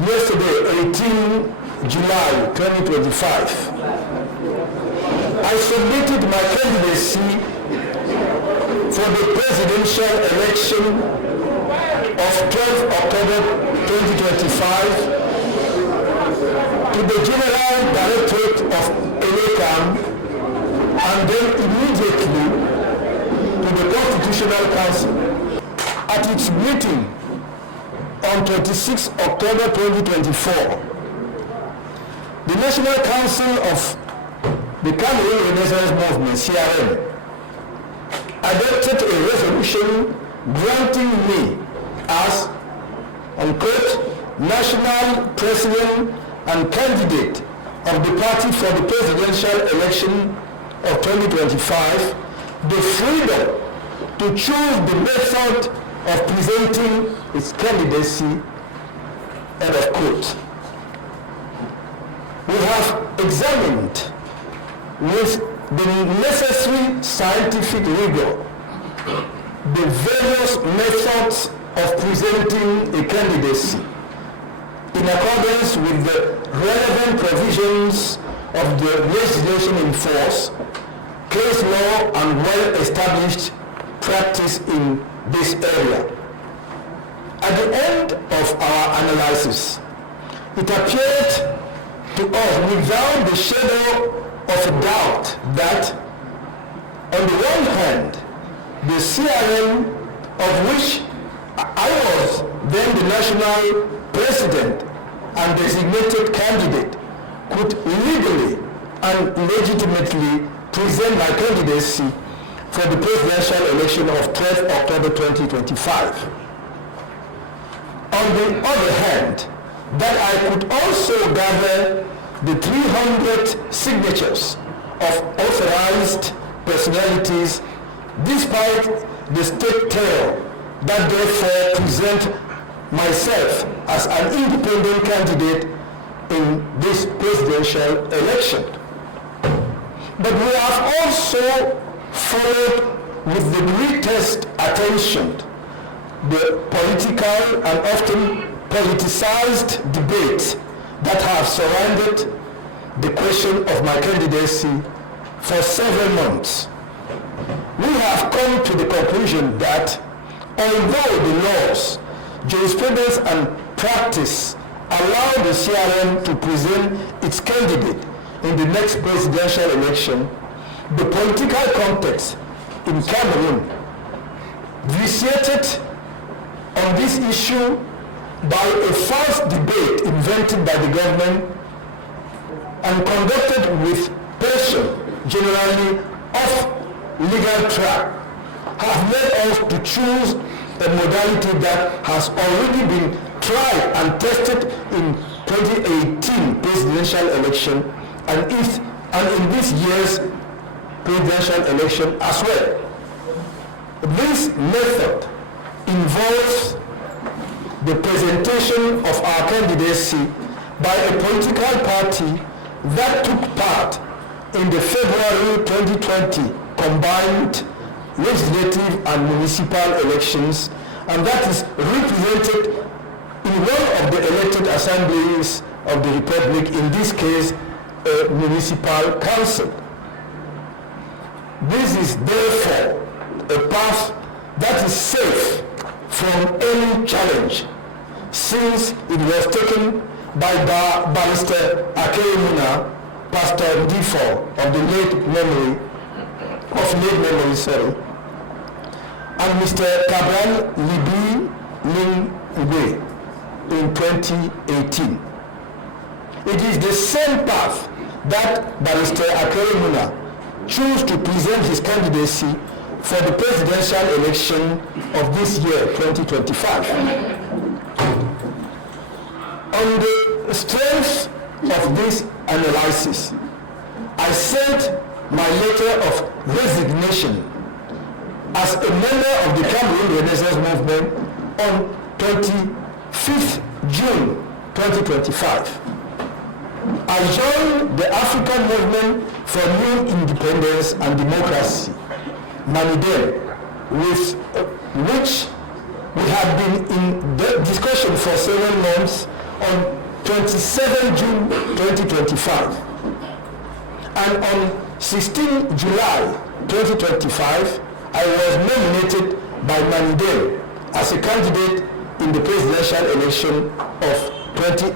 yesterday, 18 July 2025, I submitted my candidacy for the presidential election of 12 October 2025 to the General Directorate of ELECAM and then immediately to the Constitutional Council. At its meeting on 26 October 2024, the National Council of the Cameroon Renaissance Movement, CRM, adopted a resolution granting me as, unquote, national president and candidate of the party for the presidential election of 2025 the freedom to choose the method of presenting its candidacy, end of quote. We have examined with the necessary scientific rigor the various methods of presenting a candidacy in accordance with the relevant provisions of the legislation in force, case law, and well-established practice in this area. At the end of our analysis, it appeared to us without the shadow of a doubt that, on the one hand, the CRM, of which I was then the national president and designated candidate, could legally and legitimately present my candidacy for the presidential election of 12 October 2025. On the other hand, that I could also gather the 300 signatures of authorized personalities despite the state terror, that therefore present myself as an independent candidate in this presidential election. But we have also followed with the greatest attention the political and often politicized debates that have surrounded the question of my candidacy for several months. We have come to the conclusion that although the laws, jurisprudence, and practice allow the CRM to present its candidate in the next presidential election, the political context in Cameroon vitiated on this issue by a false debate invented by the government and conducted with person generally off legal track, have led us to choose a modality that has already been tried and tested in 2018 presidential election and in this year's presidential election as well. This method involves the presentation of our candidacy by a political party that took part in the February 2020 combined legislative and municipal elections, and that is represented in one of the elected assemblies of the Republic, in this case, a municipal council. This is therefore a path that is safe from any challenge, since it was taken by Barrister Akeyemuna, Pastor Ndifo of the late memory, and Mr. Cabral Libi Lingwe in 2018. It is the same path that Barrister Akeyemuna chose to present his candidacy for the presidential election of this year, 2025. On the strength of this analysis, I sent my letter of resignation as a member of the Cameroon Renaissance Movement on 25th June 2025. I joined the African Movement for New Independence and Democracy, MANIDEM, with which we have been in discussion for several months on 27 June 2025. And on 16 July 2025, I was nominated by Manidem as a candidate in the presidential election of 12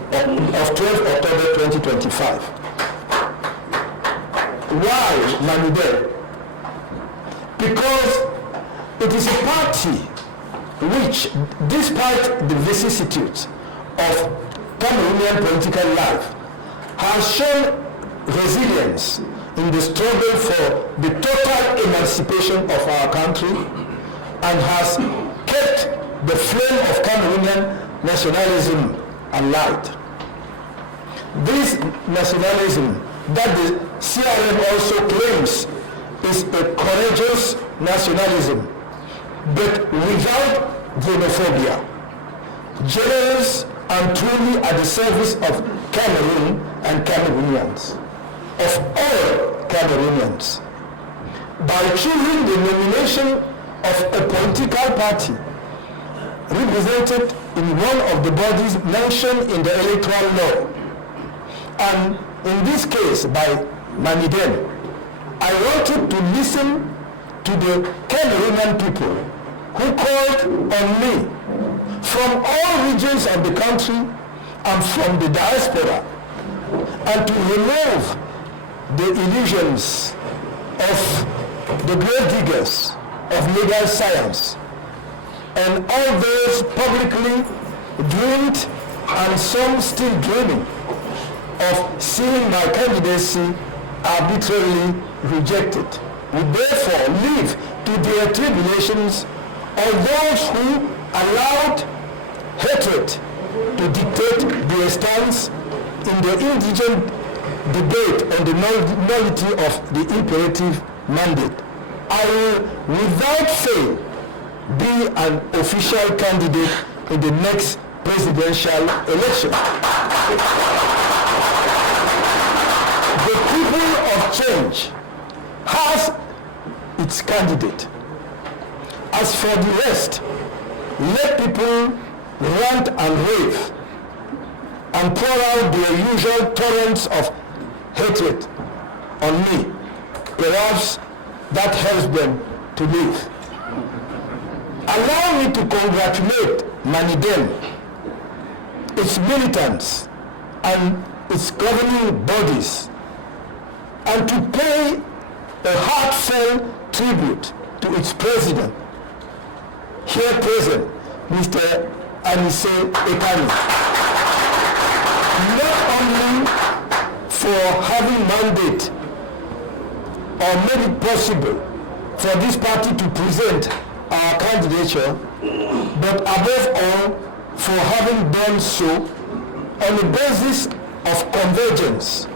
October 2025. Why Manidem? Because it is a party which, despite the vicissitudes of Cameroonian political life, has shown resilience in the struggle for the total emancipation of our country and has kept the flame of Cameroonian nationalism alight. This nationalism that the CRM also claims is a courageous nationalism, but without xenophobia, generous and truly at the service of Cameroon and Cameroonians, of all Cameroonians. By choosing the nomination of a political party represented in one of the bodies mentioned in the electoral law, and in this case by Manidem, I wanted to listen to the Cameroonian people who called on me from all regions of the country and from the diaspora, and to remove the illusions of the great diggers of legal science and all those publicly dreamed and some still dreaming of seeing my candidacy arbitrarily rejected. We therefore leave to their tribulations all those who allowed hatred to dictate their stance in the indigent debate on the nullity of the imperative mandate. I will without fail be an official candidate in the next presidential election. The people of change has its candidate. As for the rest, let people rant and rave and pour out their usual torrents of hatred on me. Perhaps that helps them to live. Allow me to congratulate Manidem, its militants, and its governing bodies, and to pay a heartfelt tribute to its president, here present, Mr. Anise Ekani, not only for having mandate or made it possible for this party to present our candidature, but above all for having done so on the basis of convergence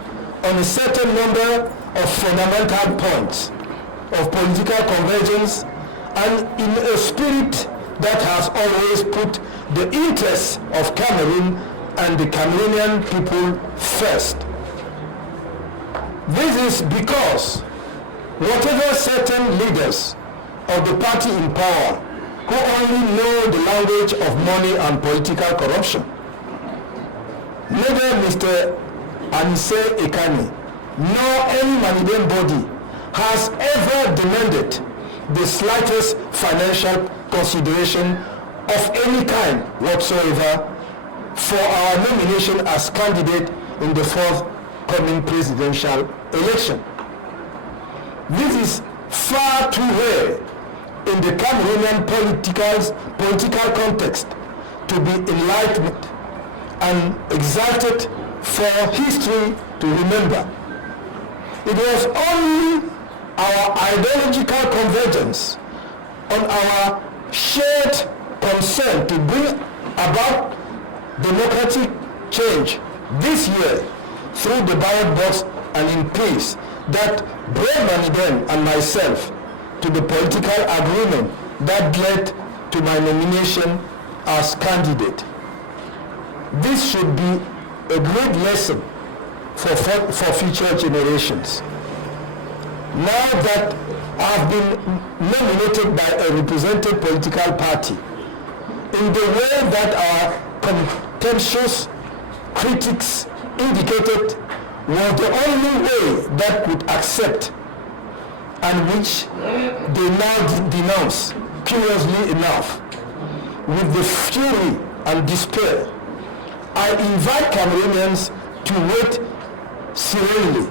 on a certain number of fundamental points of political convergence, and in a spirit that has always put the interests of Cameroon and the Cameroonian people first. This is because whatever certain leaders of the party in power who only know the language of money and political corruption, neither Mr. Anise Ekani nor any Manidem body has ever demanded the slightest financial consideration of any kind whatsoever for our nomination as candidate in the forthcoming presidential election. This is far too rare in the Cameroonian political context to be enlightened and exalted for history to remember. It was only our ideological convergence on our shared concern to bring about democratic change this year through the ballot box and in peace that brought Manidem and myself to the political agreement that led to my nomination as candidate. This should be a great lesson for future generations. Now that I've been nominated by a represented political party in the way that our contentious critics indicated was the only way that could accept, and which they now denounce, curiously enough, with the fury and despair. I invite Cameroonians to wait serenely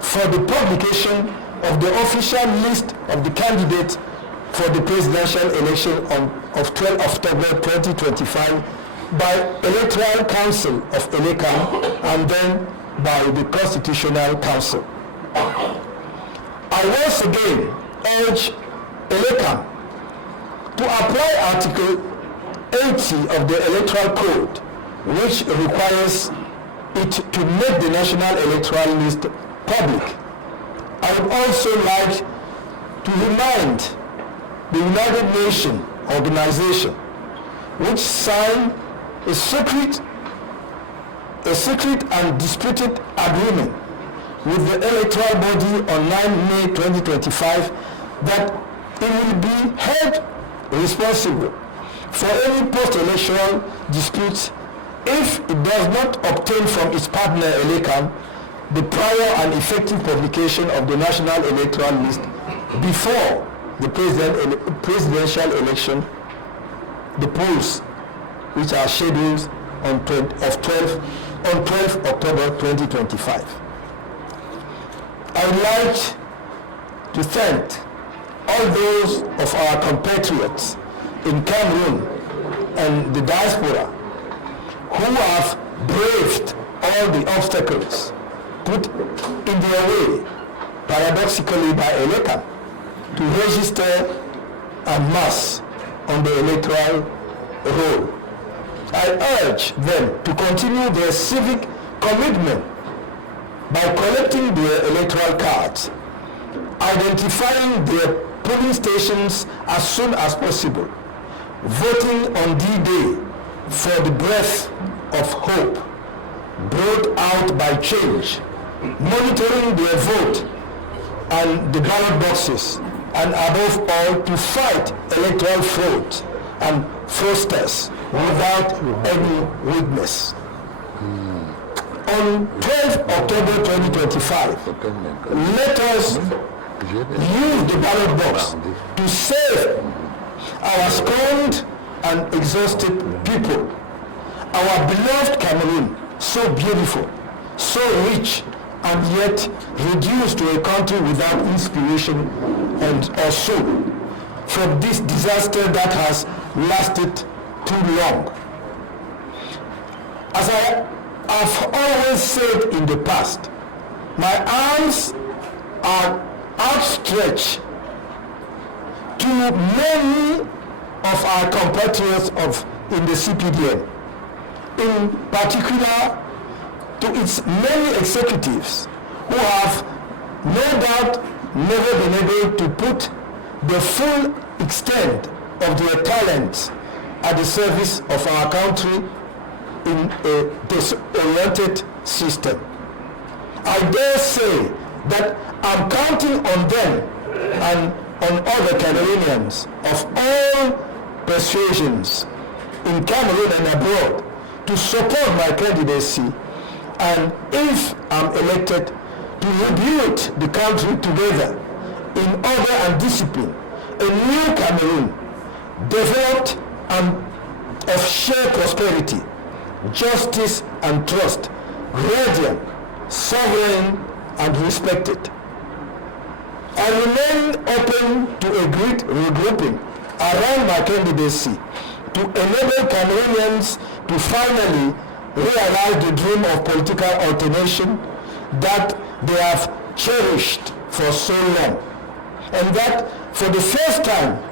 for the publication of the official list of the candidates for the presidential election of 12 October 2025 by Electoral Council of ELECAM and then by the Constitutional Council. I once again urge ELECAM to apply Article 80 of the Electoral Code, which requires it to make the National Electoral List public. I would also like to remind the United Nations organization, which signed a secret and disputed agreement with the electoral body on 9 May 2025, that it will be held responsible for any post-electoral disputes if it does not obtain from its partner ELECAM the prior and effective publication of the National Electoral List before the presidential election, the polls which are scheduled on 12 October 2025. I would like to thank all those of our compatriots in Cameroon and the diaspora who have braved all the obstacles put in their way, paradoxically by ELECAM, to register en masse on the electoral roll. I urge them to continue their civic commitment by collecting their electoral cards, identifying their polling stations as soon as possible, voting on D-Day for the breath of hope brought out by change, monitoring their vote and the ballot boxes, and above all to fight electoral fraud and fraudsters without any weakness. On 12 October 2025, let us use the ballot box to save our scorned and exhausted people, our beloved Cameroon, so beautiful, so rich, and yet reduced to a country without inspiration and or soul from this disaster that has lasted too long. As I have always said in the past, my arms are outstretched to many of our compatriots in the CPDM, in particular to its many executives who have no doubt never been able to put the full extent of their talents at the service of our country in a disoriented system. I dare say that I'm counting on them and on other Cameroonians of all persuasions in Cameroon and abroad to support my candidacy, and if I'm elected, to rebuild the country together in order and discipline, a new Cameroon developed and of shared prosperity, justice and trust, radiant, sovereign and respected. I remain open to a great regrouping around my candidacy to enable Cameroonians to finally realize the dream of political alternation that they have cherished for so long, and that for the first time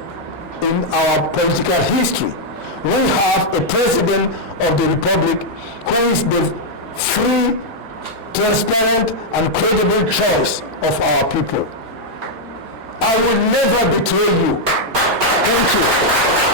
in our political history, we have a president of the Republic who is the free, transparent, and credible choice of our people. I will never betray you. Thank you.